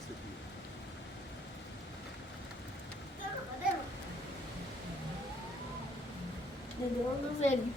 سفید. نمیدونم زدی.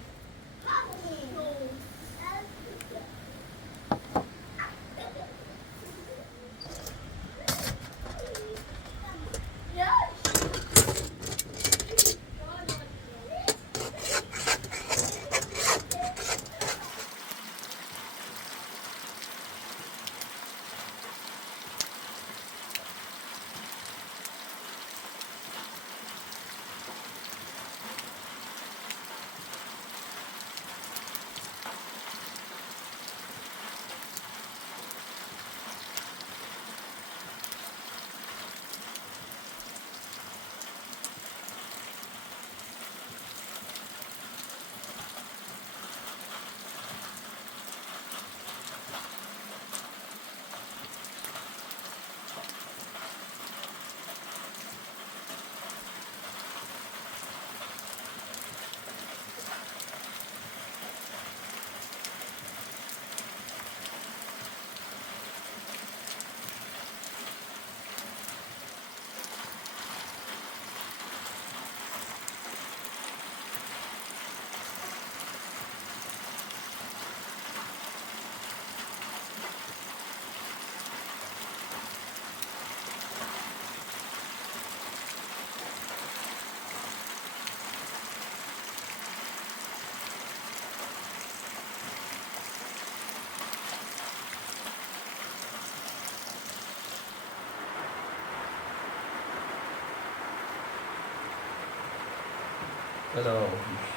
Allahu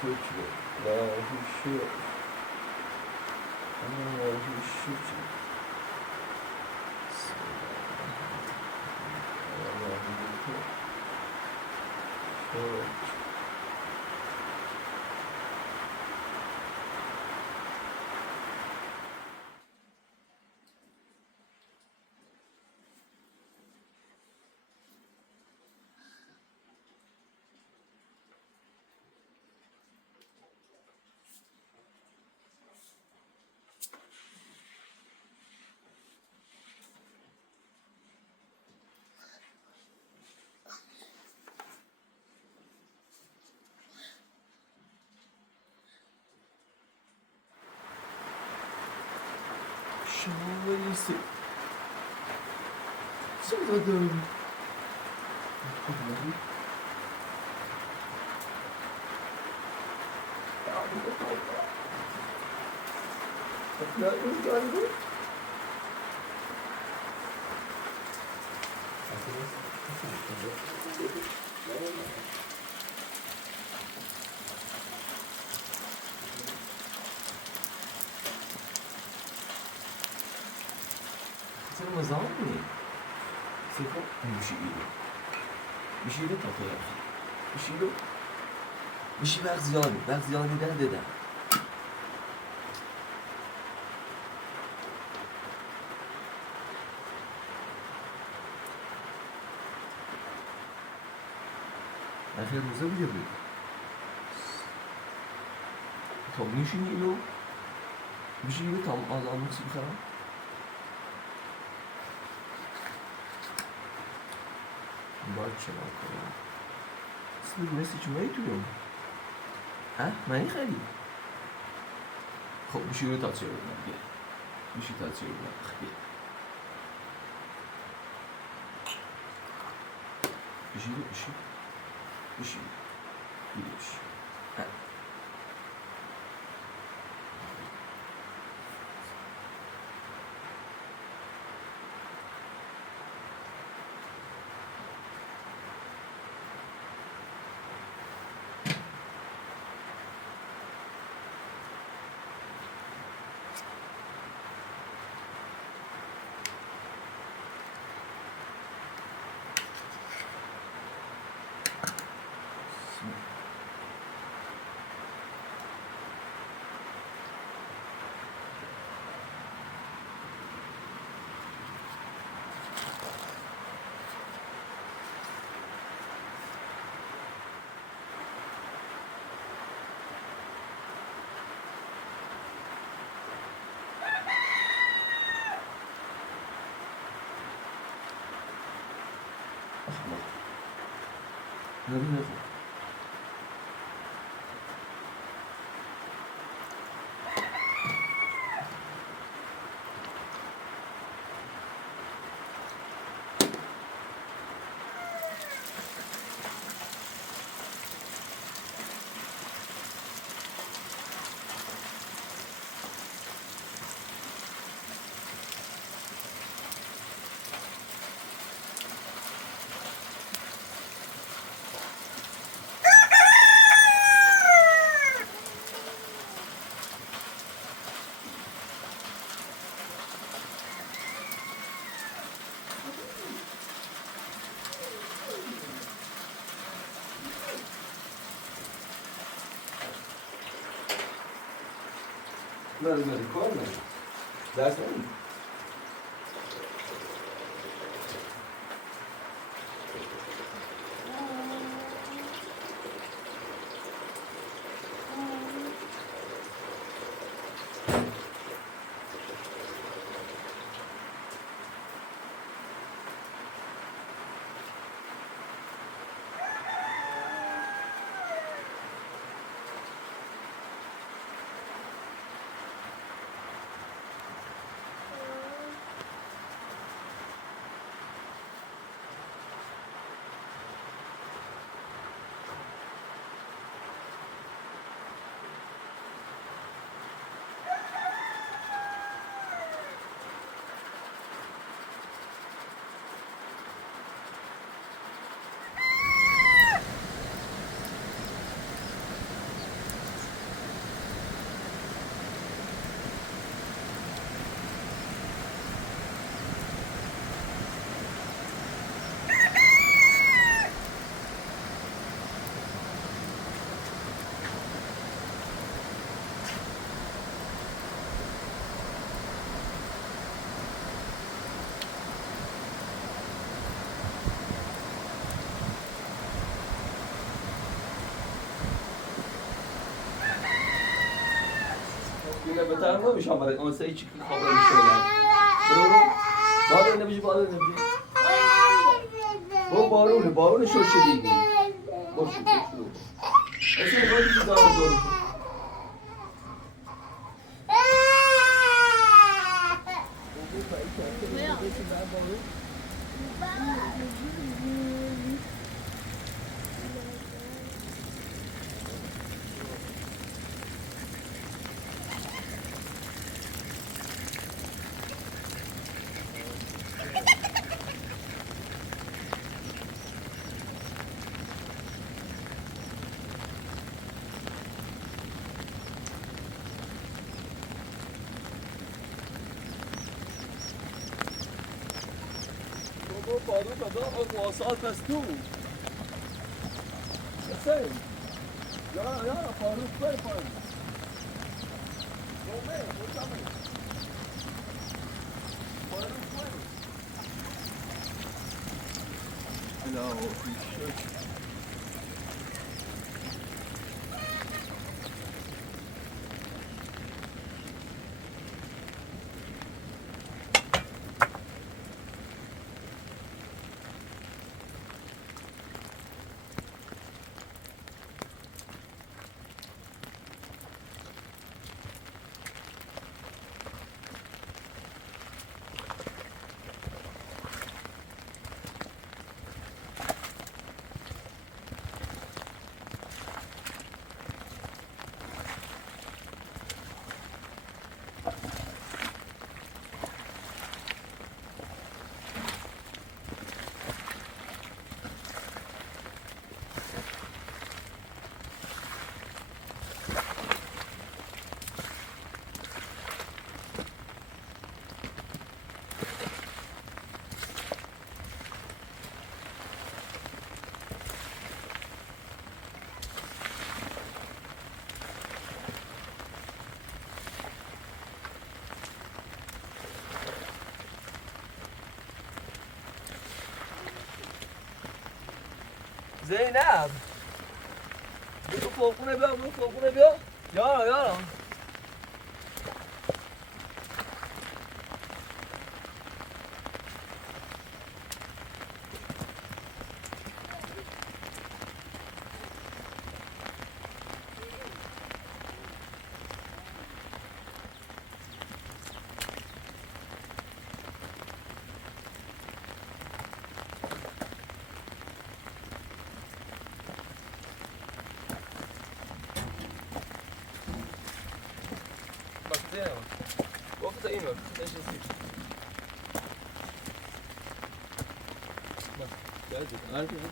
şükür, Allahu şükür, Allahu şükür. Allahu şükür. Şahaneyse. Zıpladım. Atladınız galiba. Sen Ramazan mı? Sıfır bir şey de tatlı. Bir şey vقت زیادی دادم. آخر روزه بگه بود. تا میشینی اینو میشینی تا آزامون چی بخرم؟ باید چرا کنم؟ اصلا مثل چونایی تویم؟ ها؟ منی خیلی؟ خب میشی رو تا چه رو بگه میشی تا چه رو بگه میشی احمد نبی نه کار نه درس نمی دیگه بهتر نمیشم برای اون سه چی خبر میشه برو بارون نمیشه بارون نمیشه برو بارون شو شدی برو شو اصلا باید چیزا رو Faruk adam واسات پس تو حسین یا فاروق بای فاروق رومه روشامه فاروق بای الا فی شک زینب برو فوقونه بیا یارا Zero. Volta daí, meu. Deixa assim. Bak, gerçekten. Arkadaşlar.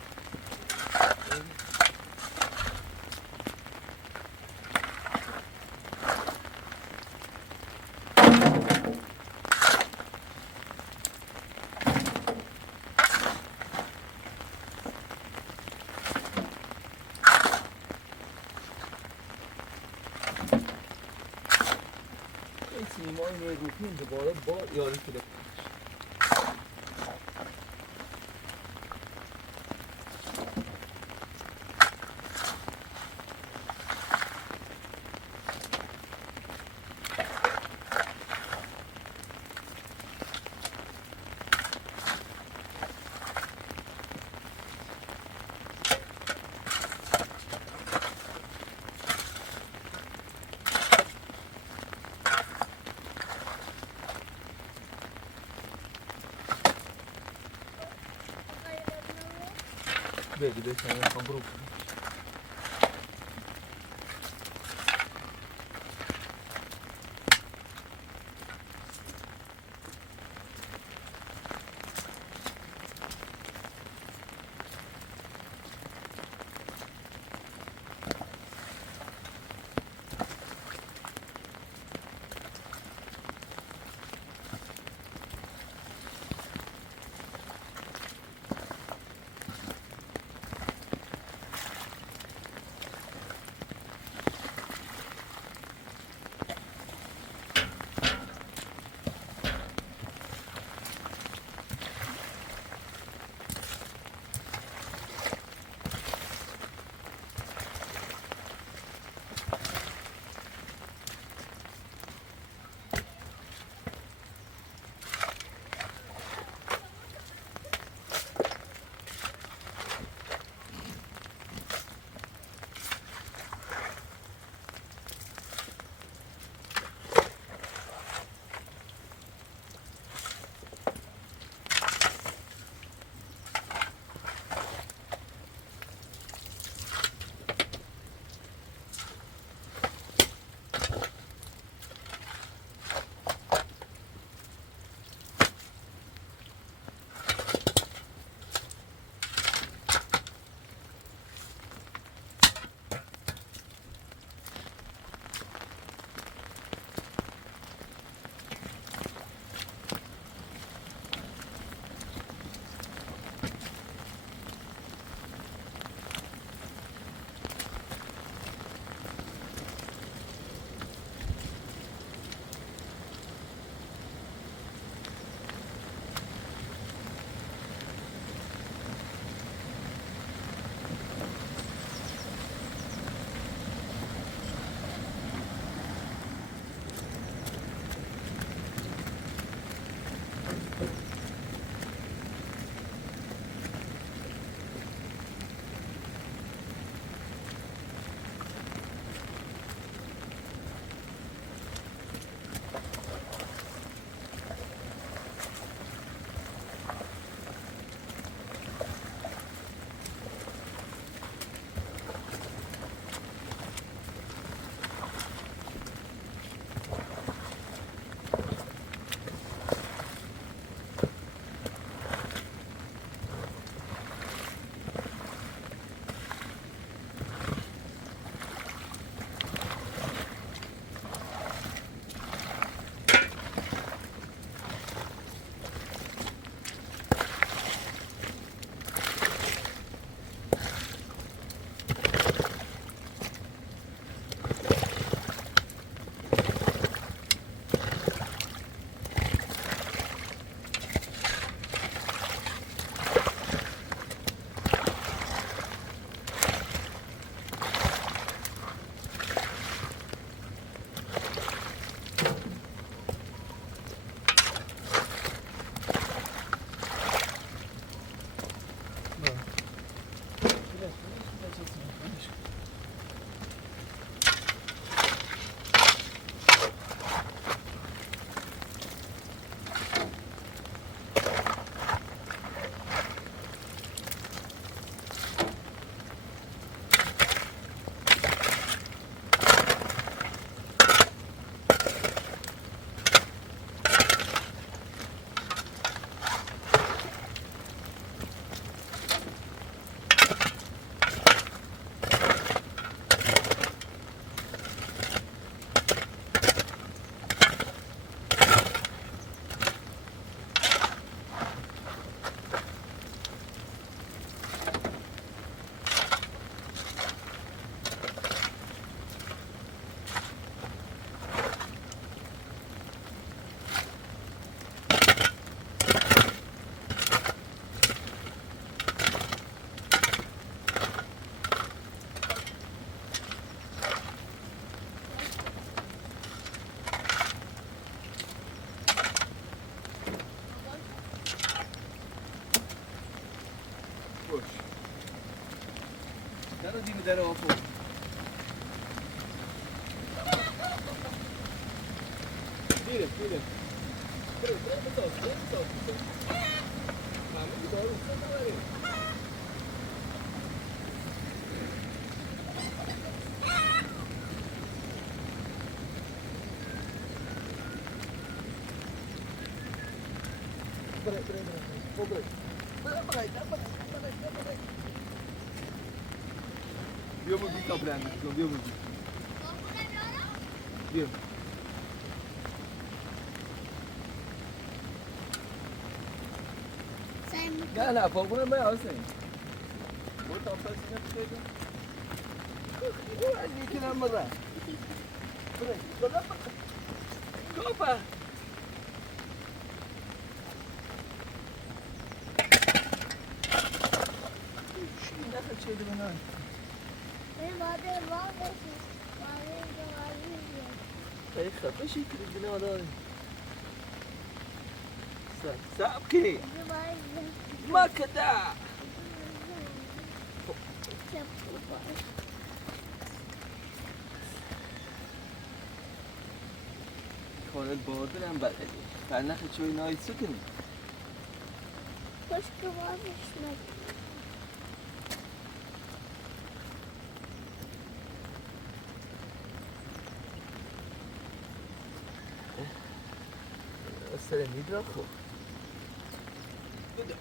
سیمای روحی دوباره با یاری شده. Vedi, deve essere un po' brutto. باش نرو دیم در آفو دیره برو بساز معمولی دارو بساز بیا موزیک تا برند بیا موزیک بیا نه پاپونه من حسین برو تا پس اینه بخیده برو از یکی نم برن برو کافه چه چیزی بنای ای خفه شی که دیگه نداری سب کی ما کدا کارل بادرم بلدی فرنخ چوی نایی سکنی خوشک بازش مد سر میدرا خوب بده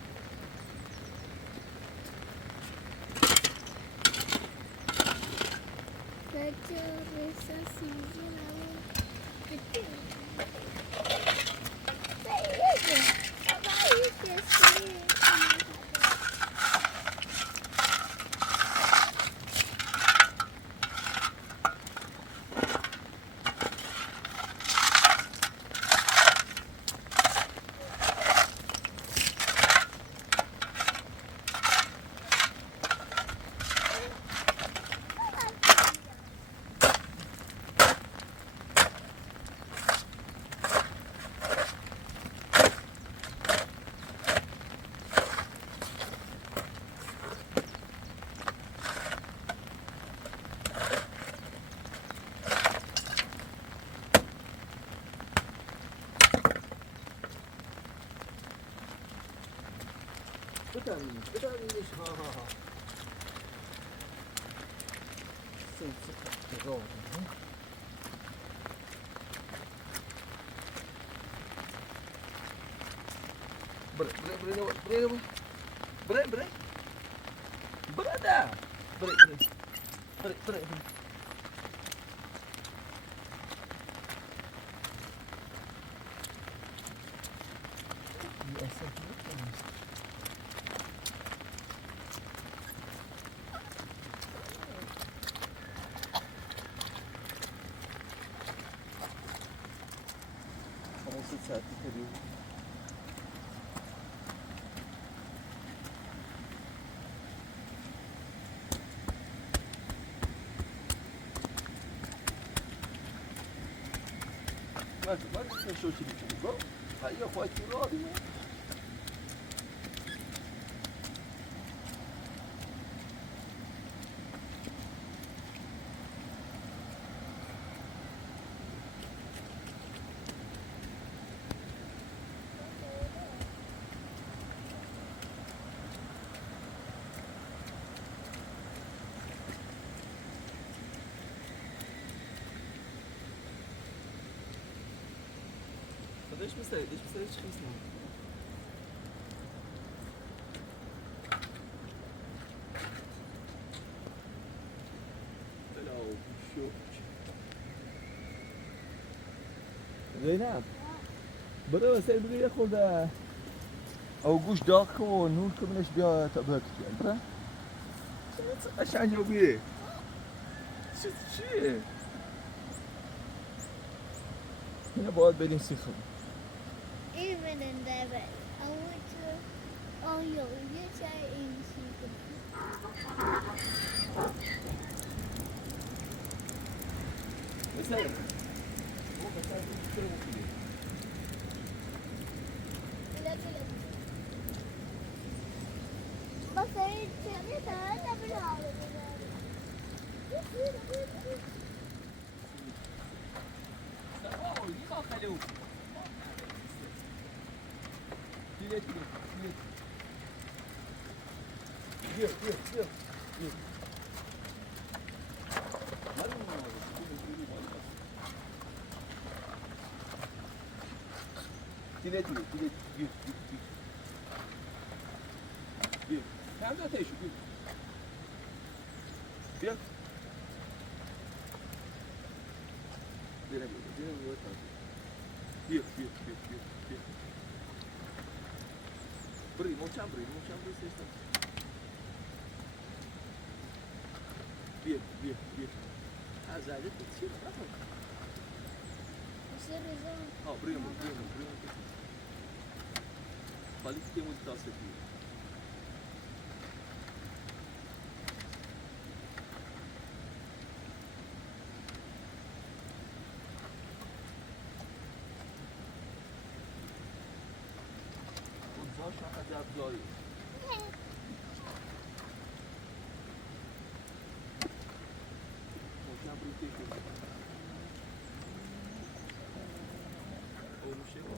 بچه ریسا سیزی نمون بده بایده کسی بتمنيش ها ساعتی کردیم ما شو چی می‌کنی با؟ خیلی خواهی تو را دیمه ليش مسوي تشخيص نوم؟ زينب برو سر بگیر یه خورده او گوش داغ کن و نور کنش بیا تا بهت کن برو عشان جوابیه چیه؟ اینا باید بریم سیخم Even in that way, I went to you say in مثلا بس biết tới ta mới đòi được rồi. Oh, yıka kale o. Bilet. Gir. Bilet. Gir. Hem de ateş, gir. Gir. Denemiyor. Gir. Primo, c'è stesso. Via. Azade, tira, bravo. Você rezou? Oh, primo. Falei que tem muito taça aqui. Şu an acayip zor. Mostrando pro que ou no chego.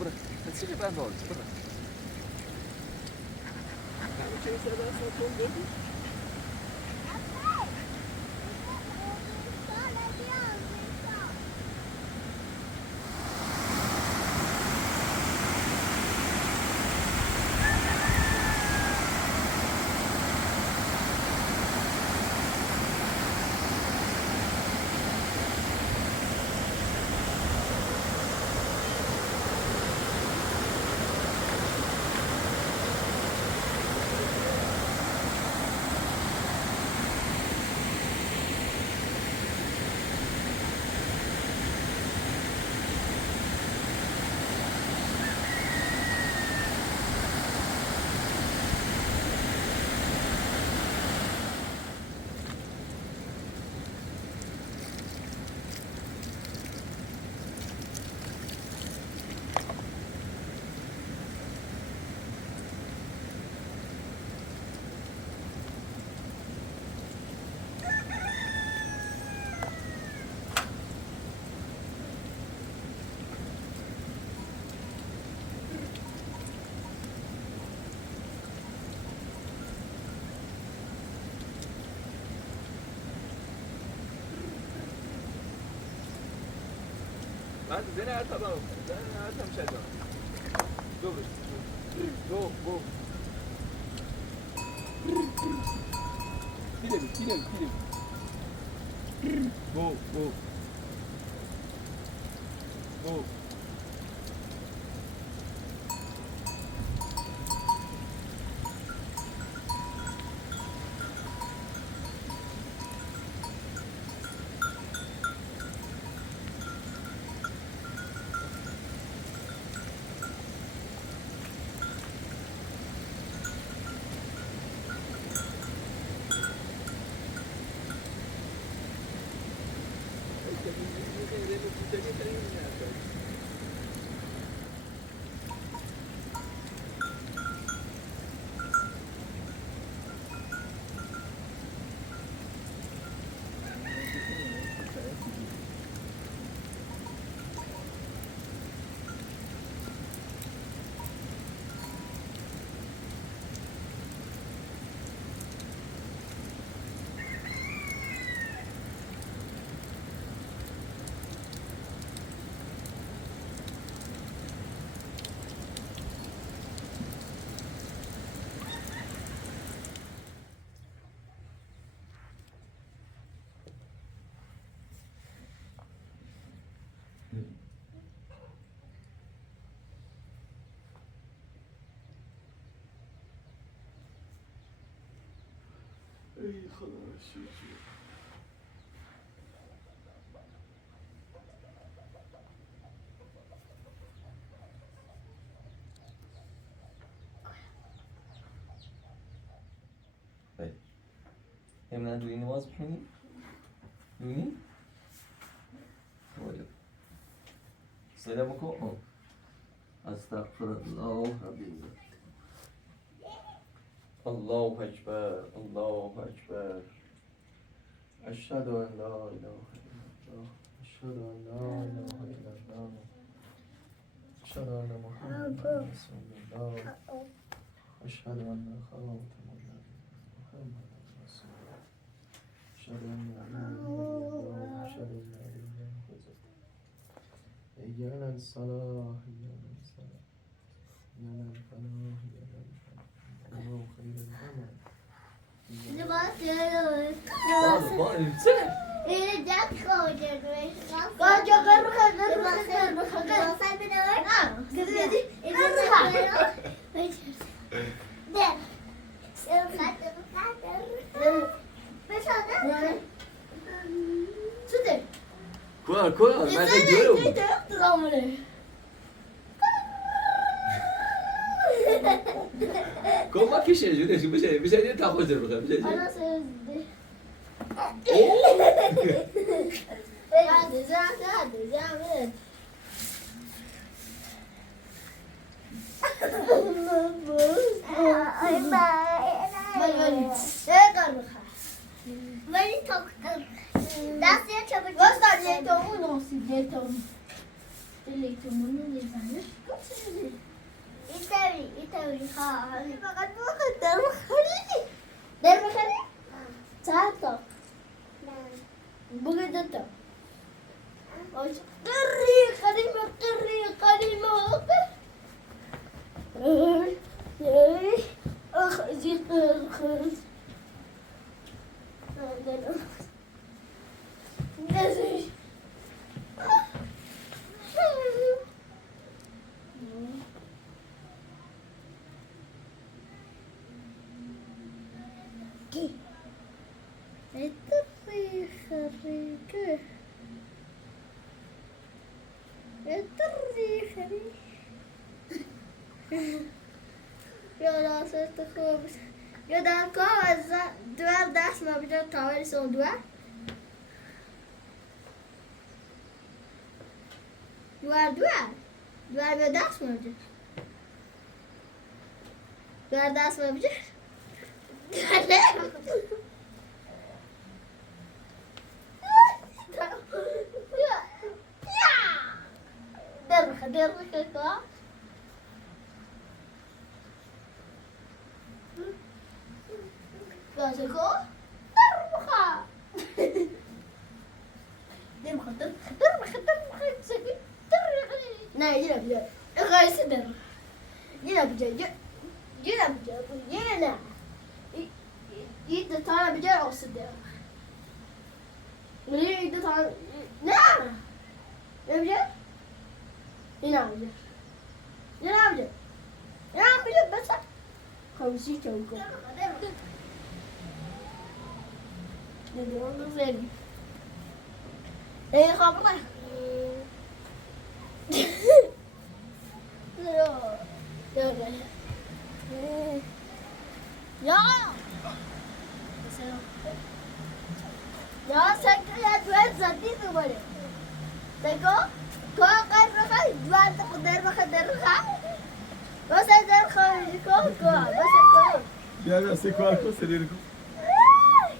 Bırak. Seni ben de olacağım. Bırak. Ben bir şey söylersen son gördüm. بعد زين ارتبا زين ارتم شدا go gidelim go ای خدا شکر. بله امنا دوی نماز بخونی؟ دوی؟ باید سلام کن استغفر الله ربی الله اکبر الله اکبر اشهد ان لا اله الا الله اشهد ان لا اله الا الله اشهد ان محمد رسول الله اشهد ان خاتم النبیین محمد رسول الله اشهد ان علی ولی الله اشهد ان علی حجت ایان الصلاح ایان الصلاح ایان الفلاح ایان الفلاح الله خیر العمل Kolla, men det går ju. Kom maar kiezen, we zijn niet goed er. Jag där kommer du är där som har blivit taget som du är. Du är väl där som har blivit. Du är där som har blivit. Du är där. Där kvar. Gazeko. Darbuha. Dem khatar. Nej, gilla björ. Jag ser där. Gilla björ. Gilla björ. Gilla. Inte ta björ också där. Men det är inte ta. Nej. Jag björ. Innan. Innan. Innan björ bättre. Kom se tjock. Det går nog sen. Jag kommer. Ja. Ja. Ja, sen kan jag du är så dit då. تكو كو قيب رخي جوان تقدر بخ درخا بس درخا كو بس كو بیا سه کار کن سریر کن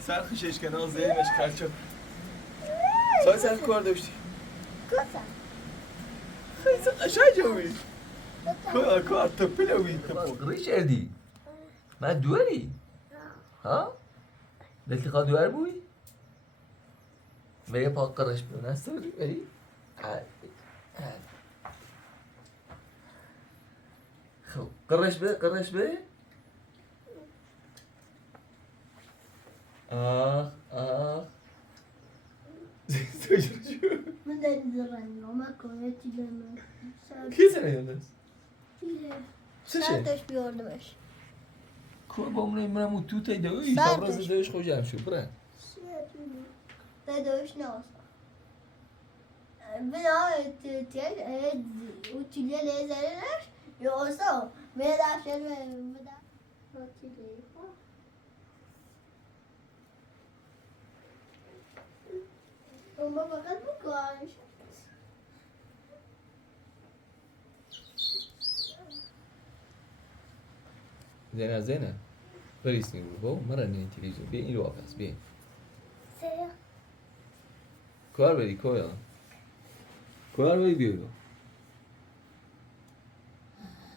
سر خشش کنه زیرش خرچه سای سر کار داشتی كوسا خیلی قشنگ جوی کار تپلوی تپقری کردی من دوری ها دلتی خواه دور بوی بری پاک قرش بیون هست بری خب قرش به آه من دارم ما کنیتی دارم کی سنه یادست؟ ساعتش بیاردمش که با اون ایمونم اون تو تایده اوی شبراز دایش خوشم شو برن دایش ناست بنا تیل او تیلیه لیزرش یوسا میداشتن میدا تیلیه اما فقط بکاش زینه بریس نیرو با مرا نه تلویزیون بیا این رو آپس بیا سیا کار بری کار بری بیارو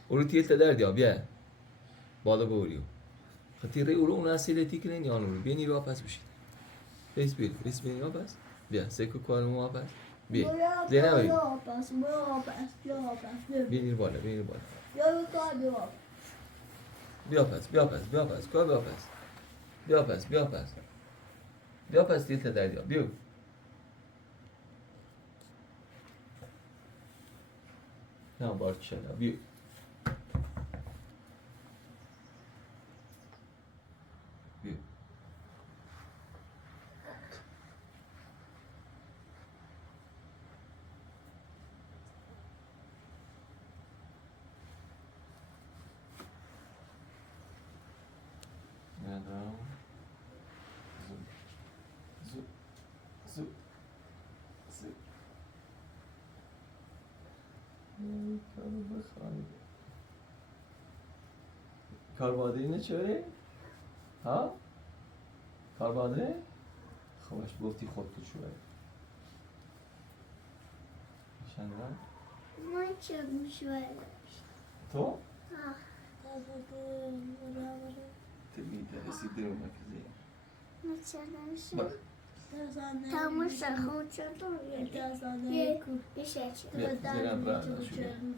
اولو تیل تدر دیا بیا بالا بوریو خطیره اولو اون اصیله تیکنین یا اونو بیا نیرو آپس بشید بریس بیا نیرو آپس بیا سکو کار مو آپس بیا زینه بری بیا نیرو بالا بیا پس کار بیا پس تیل تدر دیا بیو نه بار چلا بیو کارباده اینه چه؟ ها؟ کارباده؟ خبش گفتی خود تو شوه شنیدم؟ من چه میشه تو؟ تبی درسی درو مکزی مثلا تماش خود چطور یه شش زیرم برم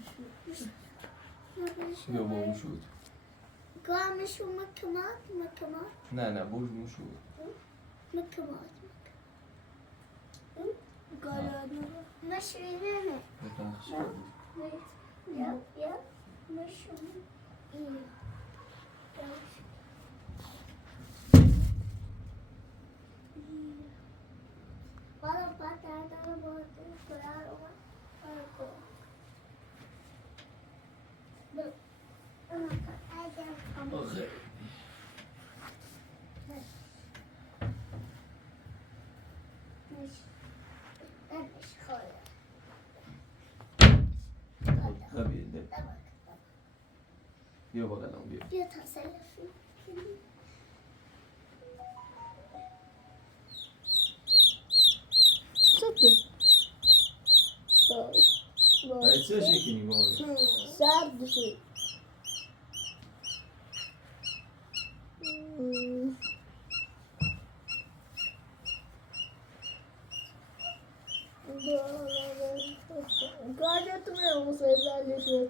شو بابو شد قامشو مكمات نه برج مشو مكمات قالوا مش هنا يا مش ولا بطاطا ولا آخه بیا بقدم بیا چه شکنی بابا سرد شد Gadget mi olsa özelleşiyor.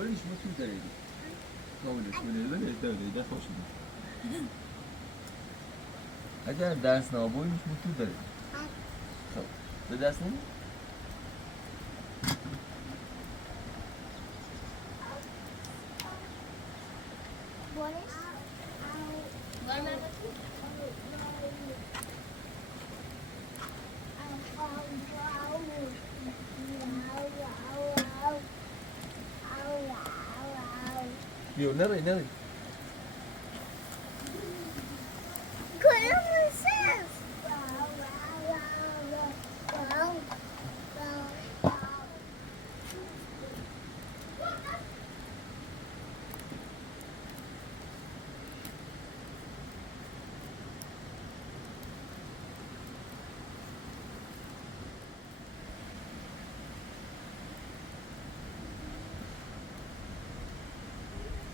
بایدش ما تو دارید کاملش بده خوش میده اگر دست نابایدش ما تو دارید خب به دست نمی؟ بیو نری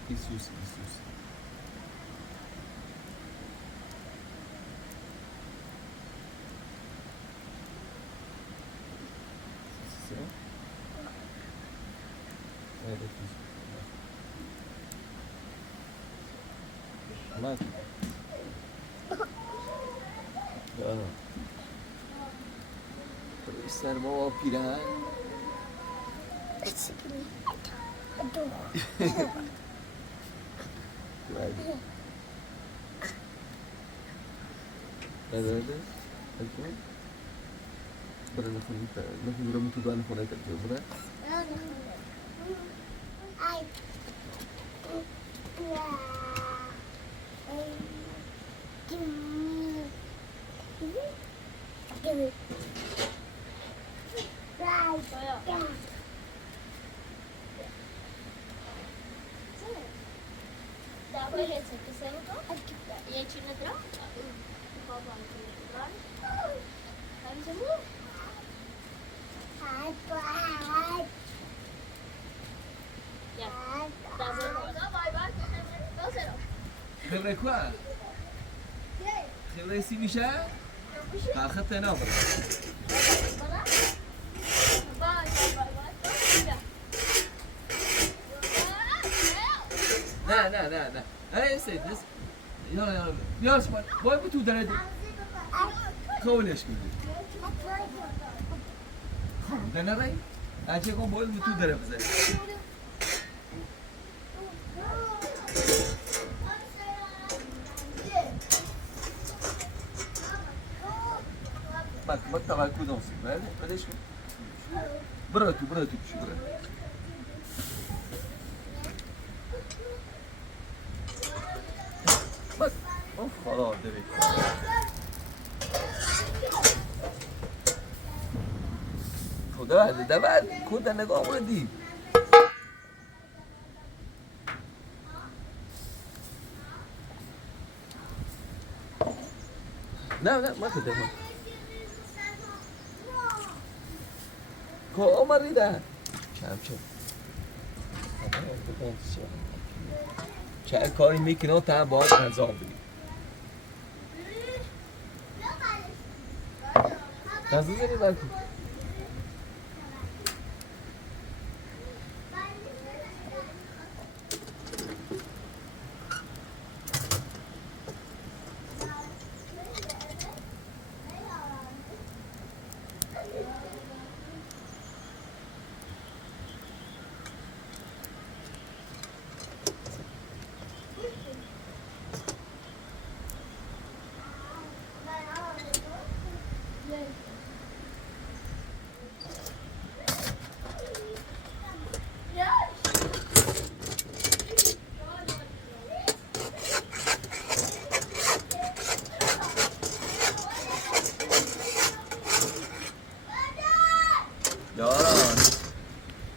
ایسوس Mas... Ya. Ister baba piren. Aduh. هذا الكون برا نخلي برا متبان هناك الجبرة خبره quoi خبره سی میشه خط نابر نه ای سید يلا يا اسمع باي بتو درد خولش میدی خب نه رای اجه کن باید بتو درد بزنی bak tavayı koydumsun böyle işte bırak şu bırak bak of خلاص direkt خدا ده کد نگاه آمدی نه ما کده ما کو آمریده کم چه کاری میکنه تا باید انجام بدی غذا زنی بلکن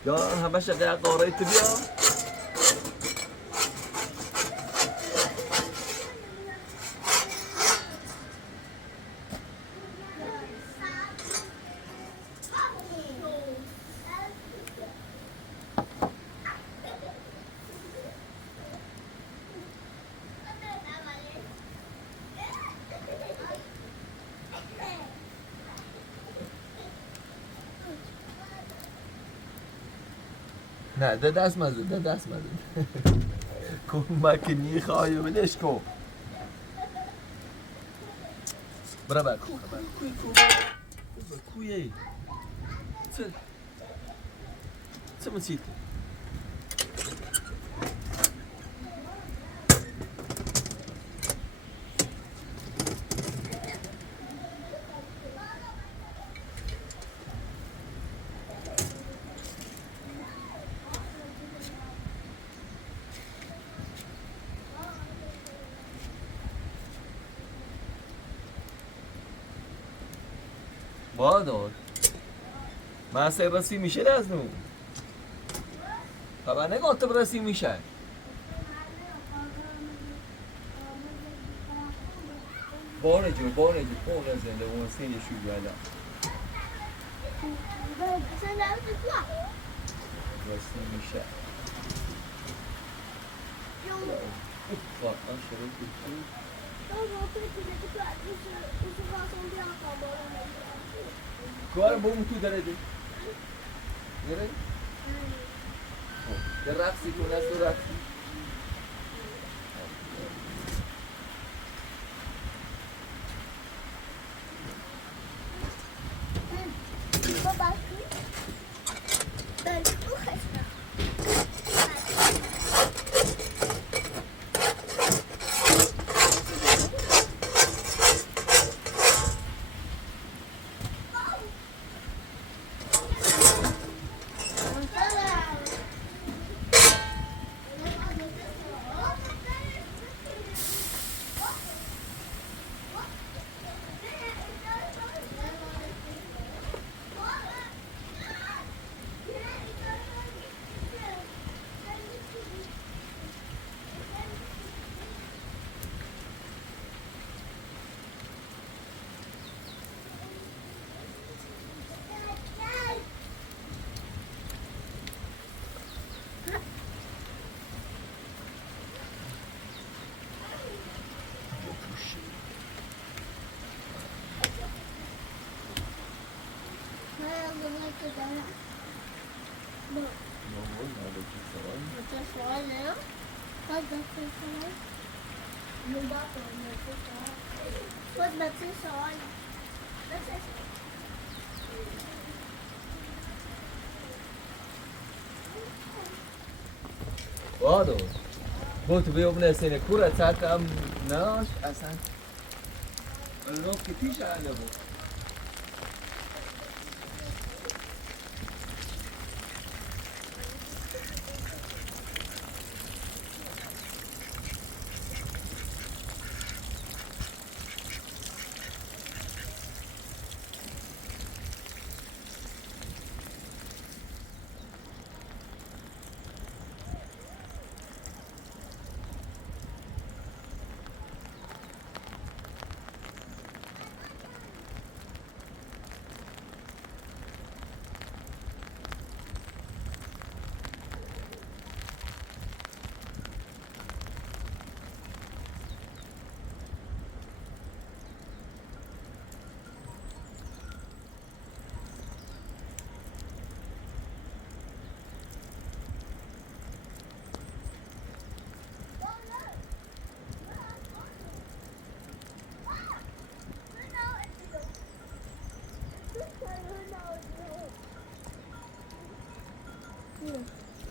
یاران همه شده قاره تو بیا نه ده دست مزد کمک نیخوای بدش کن برا بر کوی چه مسیت بادار من سه رسی میشه از نو خبر نگاه تو رسی میشه بانه جو بانه زنده اون سینه شو بیالا رسی میشه واقعا شروع کنید کار بوم تو داره دی داره در رقصی کنه از تو رقصی وادو بوت بيوبنا سنة كورة تاكم ناش أسان الروف كتيش على بو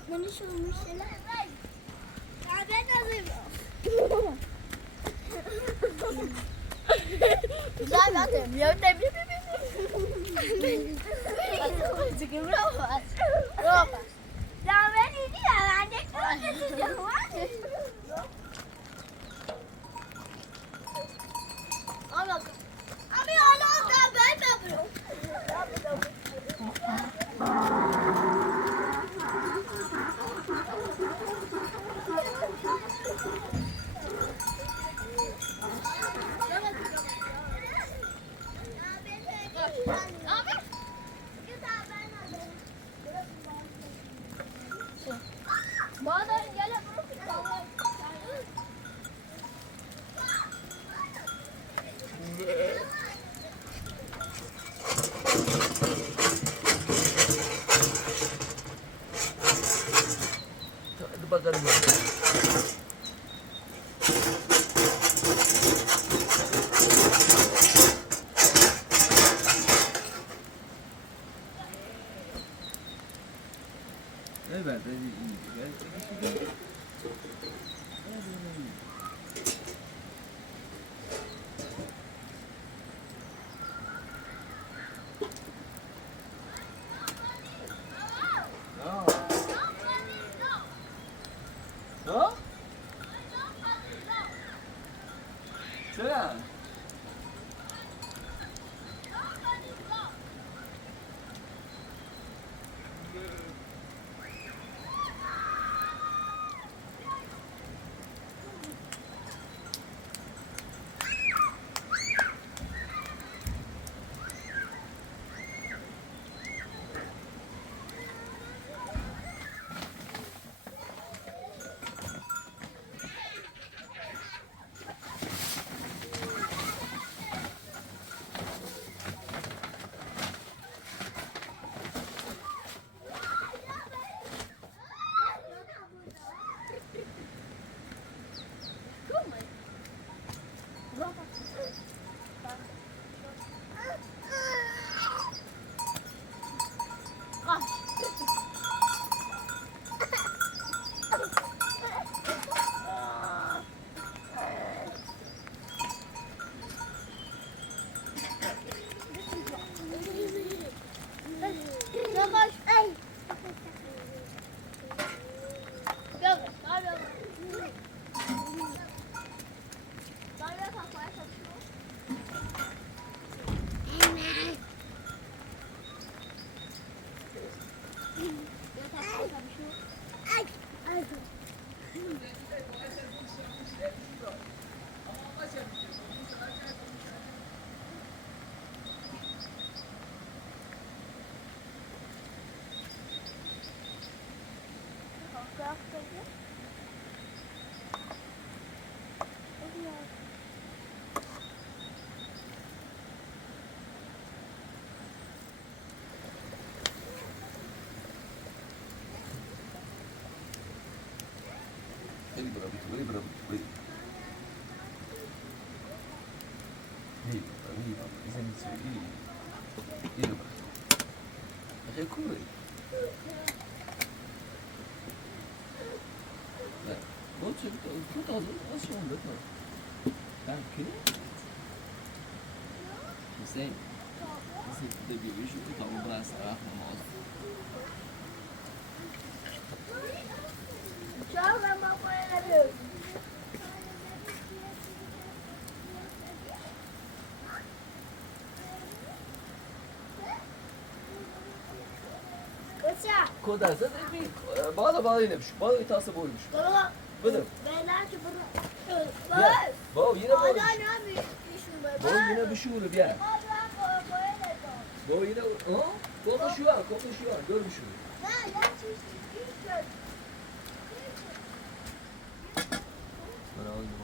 من شو مشكلة؟ لا لا تبي يا تبي چرا؟ Vedi bravito, vedi bravito, vedi. Vedi, esenzione, vedi. E come? Non c'è tutto, non c'è un detto. Anche? Sei? Você deve ver que tá um braço lá famoso. Joga a mão para ela, meu. Koda zaten bir bağla yine bir şu. Bağla itası boymuş. Baba. Bıdım. Ben nerede bunu? Ya, bağ yine Hala boymuş. ne yapıyorsun be? Bağ yine bir şey olur ya. Bağ yine, ha? Konuşuyor, görmüşüm. Bana alayım.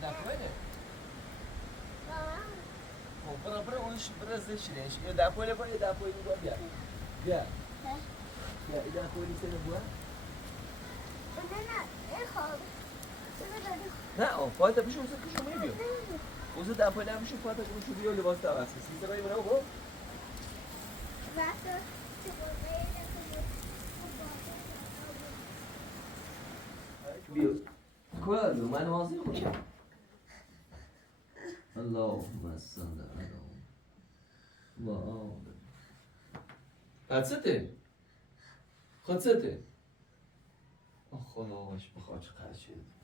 Da pune? Compră un și brăzășire și eu da pune pune da pune nu bia. Bia. Bia, da pune să nu bua? Da, o poate pe și o să că și mai bine. O să روزا دفعه نمیشه پاتش اون شدی و لباس عوض کنی سیستم این برو خب بیا کلا بیا من نمازی خودم اللهم صل علی اللهم هدسته خدسته خداش بخواد چقدر شد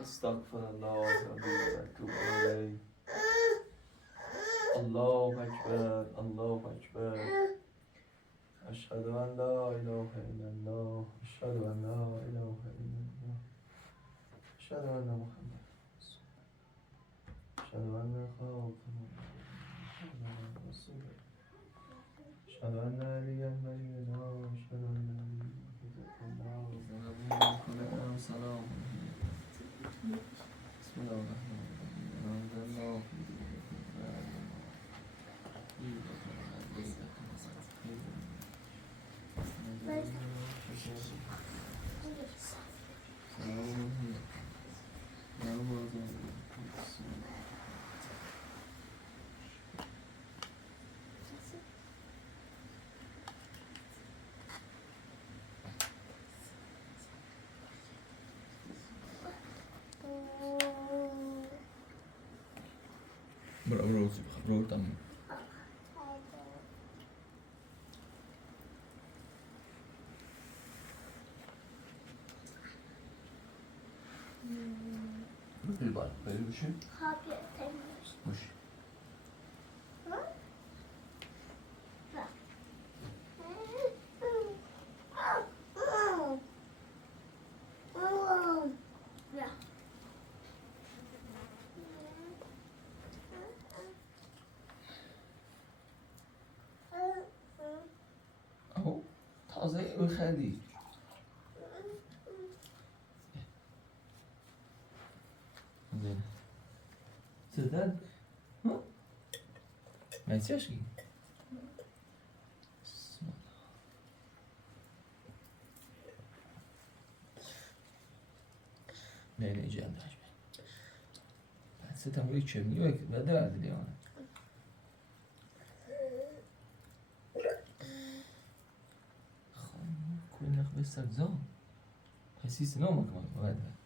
استغفر الله و اتوب الیه الله اکبر الله اکبر اشهد ان لا اله الا الله اشهد ان لا اله الا الله اشهد ان محمد اشهد ان خاتم رسول اشهد ان عليا نبينا اشهد ان عليا سلام بسم الله الرحمن الرحيم برو تمام البال خیلی بشه باشه اهو تازه بخندی زدن ها مایسیاشی نه نه جان داشت بعد ستموری چمنی و بعد درد دیوانه خانم کوی نخبه سگزان حسیس نامه کمان بعد